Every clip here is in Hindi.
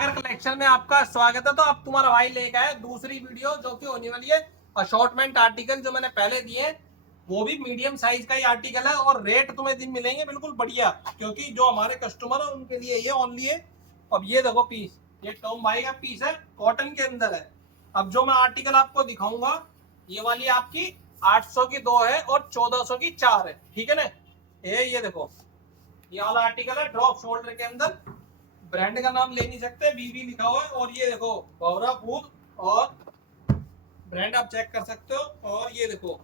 सागर कलेक्शन में आपका स्वागत है। तो अब तुम्हारा भाई लेके आया दूसरी वीडियो जो कि होने वाली है अशॉर्टमेंट आर्टिकल। जो मैंने पहले दिए वो भी मीडियम साइज का ही आर्टिकल है और रेट तुम्हें दिन मिलेंगे बिल्कुल बढ़िया, क्योंकि जो हमारे कस्टमर है उनके लिए ये ओनली है। अब ये देखो पीस, ये टॉम भाई का पीस है, कॉटन के अंदर है। अब जो मैं आर्टिकल आपको दिखाऊंगा ये वाली आपकी 800 की 2 है और 1400 की 4 है, ठीक है ना। ये देखो ये वाला आर्टिकल है ड्रॉप शोल्डर के अंदर, ब्रांड का नाम ले नहीं सकते, बीबी लिखा हुआ है। और ये देखो गौरा फूड और ब्रांड आप चेक कर सकते हो। और ये देखो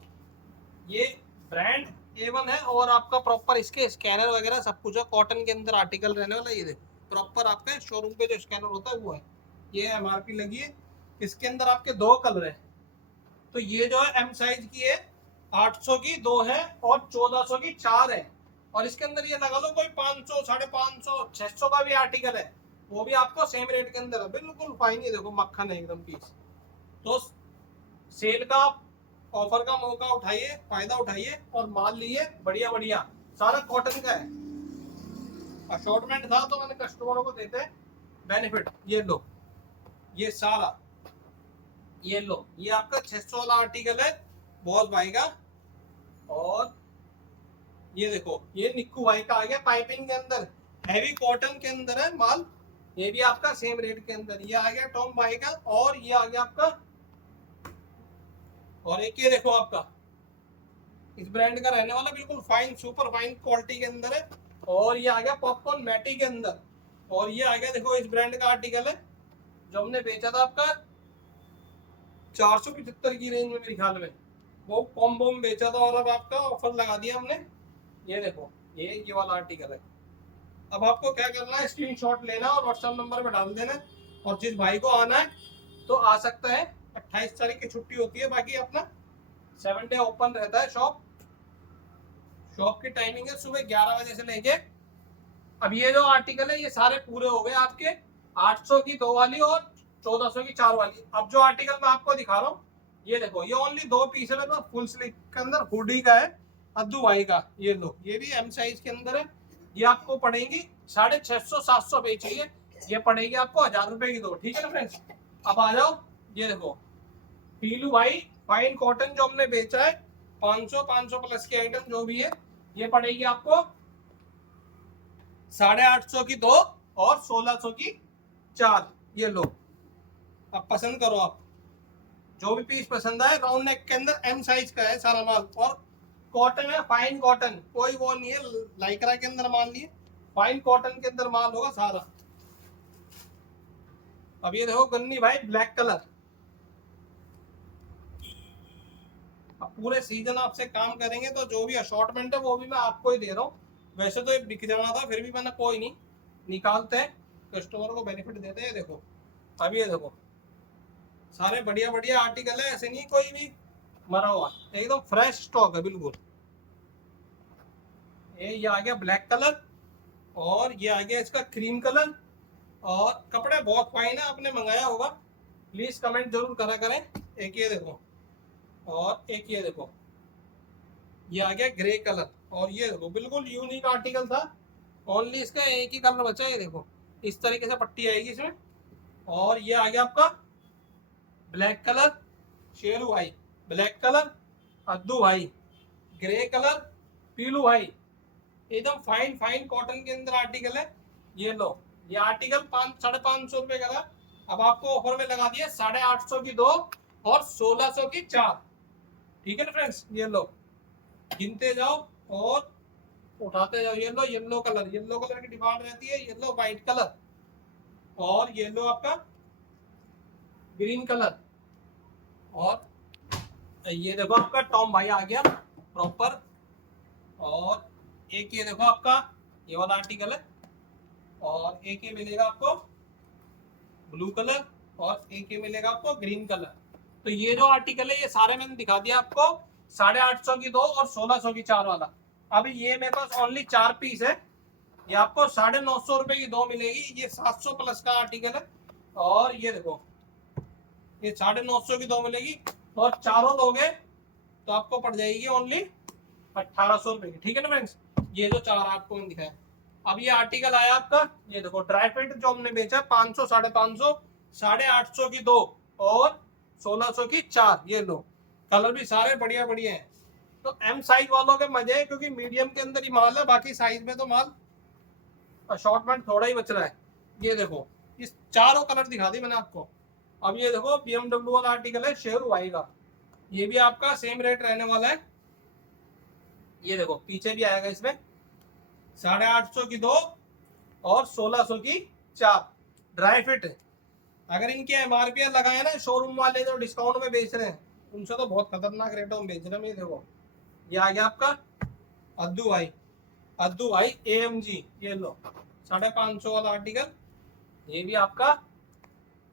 ये ब्रांड A1 है और आपका प्रॉपर इसके स्कैनर वगैरह सब कुछ है। कॉटन के अंदर आर्टिकल रहने वाला, ये देखो प्रॉपर आपका शोरूम पे जो स्कैनर होता है वो है। ये MRP लगी है, इसके अंदर आपके 2 कलर है। तो ये जो है M साइज की है, 800 की 2 है और 1400 की 4 है। और इसके अंदर ये लगा लो कोई 500, 550, 600 का भी आर्टिकल है, वो भी आपको सेम रेट के अंदर है, बिल्कुल फाइन। ये देखो मक्खन है एकदम पीस। तो सेल का ऑफर का मौका उठाइए, फायदा उठाइए और माल लिए बढ़िया बढ़िया। सारा कॉटन का है, अशॉर्टमेंट था तो मैंने कस्टमरों को देते हैं बेनिफिट। ये लो ये सारा, ये लो ये आपका 600 वाला आर्टिकल है बॉस भाई का। और ये देखो ये निक्कू भाई का आ गया पाइपिंग के अंदर, हैवी कॉटन के अंदर है माल, ये भी आपका सेम रेट के अंदर। ये आ गया टॉम भाई का और ये आ गया आपका, और एक ये देखो आपका इस ब्रांड का रहने वाला, बिल्कुल फाइन सुपर फाइन क्वालिटी के अंदर है। और ये आ गया पॉपकॉर्न मैटी के अंदर। और ये आ गया देखो इस ब्रांड का आर्टिकल है जो हमने बेचा था आपका 475 की रेंज में मेरे ख्याल में, वो कॉम्बो में बेचा था और अब आपका ऑफर लगा दिया हमने। ये देखो ये वाला आर्टिकल है। अब आपको क्या करना है, स्क्रीनशॉट लेना और व्हाट्सएप नंबर पे डाल देना। और जिस भाई को आना है तो आ सकता है, 28 तारीख की छुट्टी होती है, बाकी अपना 7 डे ओपन रहता है शॉप। शॉप की टाइमिंग है सुबह 11 बजे से लेके। अब ये जो आर्टिकल है ये सारे पूरे हो गए आपके 800 की 2 वाली और 1400 की 4 वाली। अब जो आर्टिकल मैं आपको दिखा रहा हूँ ये देखो, ये ओनली 2 पीस है, मतलब फुल स्लीव के अंदर हुडी का है अद्दू भाई का। ये लो ये भी M साइज के अंदर है। ये आपको पड़ेगी 650 700 बेचिए, ये पड़ेगी आपको 1000 रुपए की 2, ठीक है ना फ्रेंड्स। अब आ जाओ, ये देखो पीलू भाई फाइन कॉटन जो हमने बेचा है 500 प्लस के आइटम जो भी है, ये पड़ेगी आपको 850 की 2 और 1600 की 4। ये लो अब पसंद करो आप, जो भी पीस पसंद आए। राउंड नेक के अंदर M साइज का है सारा माल और कॉटन है, फाइन कॉटन, कोई वो नहीं है लाइक्रा के अंदर माल नहीं है, फाइन कॉटन के अंदर माल होगा सारा। अब ये देखो गन्नी भाई ब्लैक कलर, अब पूरे सीजन आपसे काम करेंगे तो जो भी असॉर्टमेंट है वो भी मैं आपको ही दे रहा हूँ। वैसे तो ये बिक जाना था, फिर भी मैंने कोई नहीं, निकालते हैं कस्टमर को बेनिफिट देते हैं। देखो अब ये देखो सारे बढ़िया बढ़िया आर्टिकल है, ऐसे नहीं कोई भी मरा हुआ, एकदम फ्रेश स्टॉक है बिल्कुल। ये आ गया ब्लैक कलर और ये आ गया इसका क्रीम कलर। और कपड़े बहुत फाइन है, आपने मंगाया होगा प्लीज कमेंट जरूर करा करें। एक ये देखो और एक ये देखो, ये आ गया ग्रे कलर। और ये देखो बिल्कुल यूनिक आर्टिकल था, ओनली इसका एक ही कलर बचा है। ये देखो इस तरीके से पट्टी आएगी इसमें। और ये आ गया आपका ब्लैक कलर, शेरू भाई ब्लैक कलर, अद्दू भाई ग्रे कलर, पीलू भाई एकदम फाइन फाइन कॉटन के अंदर आर्टिकल है। ये लो ये आर्टिकल 500-550 रुपए का था, अब आपको ऑफर में लगा दिया 850 की 2 और 1600 की 4, ठीक है ना फ्रेंड्स। ये लो गिनते जाओ और उठाते जाओ। ये लो येलो कलर की डिमांड रहती है, येलो व्हाइट कलर और येलो आपका ग्रीन कलर। और ये देखो आपका टॉम भाई आ गया प्रॉपर। और एक ये देखो आपका ये वाला आर्टिकल है और एक ये मिलेगा आपको ब्लू कलर और एक ये मिलेगा आपको ग्रीन कलर। तो ये जो आर्टिकल है ये सारे मैंने दिखा दिया आपको 850 की 2 और 1600 की 4 वाला। अभी ये मेरे पास ओनली 4 पीस है, ये आपको 950 रुपए की 2 मिलेगी, ये 700 प्लस का आर्टिकल है। और ये देखो ये 950 की 2 मिलेगी और चारों लोगे तो आपको पड़ जाएगी ओनली 1800 रुपए की, ठीक है ना फ्रेंड्स। ये जो 4 आपको मैंने दिखाया अब ये आर्टिकल आया आपका, ये देखो ड्राई फिट जो हमने बेचा 500, 550, 850 की 2 और 1600 की 4। ये लो, कलर भी सारे बढ़िया बढ़िया हैं। तो एम साइज वालों के मजे हैं, क्योंकि मीडियम के अंदर ही माल है, बाकी साइज में तो माल अशॉर्टमेंट थोड़ा ही बच रहा है। ये देखो, इस चारों कलर दिखा दी मैंने आपको। अब ये देखो BMW वाला आर्टिकल है शेरू भाई का, ये भी आपका सेम रेट रहने वाला है। ये देखो पीछे भी आएगा इसमें 850 की 2 और 1600 की 4 ड्राई फिट। अगर इनके एमआरपी लगाए ना शोरूम वाले जो डिस्काउंट में बेच रहे हैं, उनसे तो बहुत खतरनाक रेटों में बेच रहे हैं। ये देखो, ये आ गया आपका अद्दू भाई AMG। ये लो 550 वाला आर्टिकल, ये भी आपका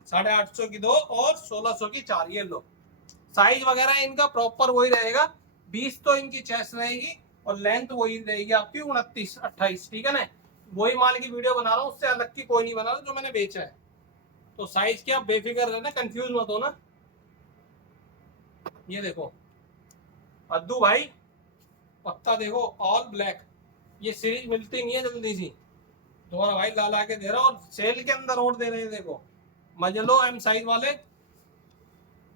850 की 2 और 1600 की 4। ये लो, साइज वगैरह इनका प्रॉपर वही रहेगा। 20 तो इनकी चेस्ट रहेगी और लेंथ वही रहेगी आपकी 29, 28। ठीक है ना, वही माल की वीडियो बना रहा हूँ, उससे अलग की कोई नहीं बना रहा जो मैंने बेचा है। तो साइज की आप बेफिक्र रहना, कंफ्यूज मत हो ना। ये देखो अद्दू भाई पत्ता देखो ऑल ब्लैक, ये सीरीज मिलती नहीं है जल्दी सी, तुम्हारा भाई ला ला के दे रहा और सेल के अंदर और दे रहे हैं। देखो मजे लो एम साइज वाले।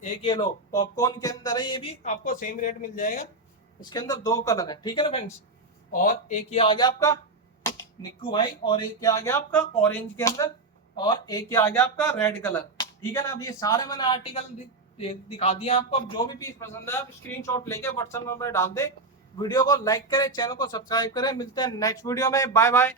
एक ये लो पॉपकॉर्न के अंदर है, ये भी आपको सेम रेट मिल जाएगा। इसके अंदर 2 कलर है, ठीक है ना फ्रेंड्स। और एक ये आ गया आपका निक्कू भाई, और एक ये आ गया आपका ऑरेंज के अंदर, और एक ये आ गया आपका रेड कलर। ठीक है ना, अब ये सारे मैंने आर्टिकल दिखा दिए आपको। अब जो भी पीस पसंद है आप स्क्रीनशॉट लेके व्हाट्सएप नंबर डाल दे, वीडियो को लाइक करें, चैनल को सब्सक्राइब करें। मिलते हैं नेक्स्ट वीडियो में, बाय बाय।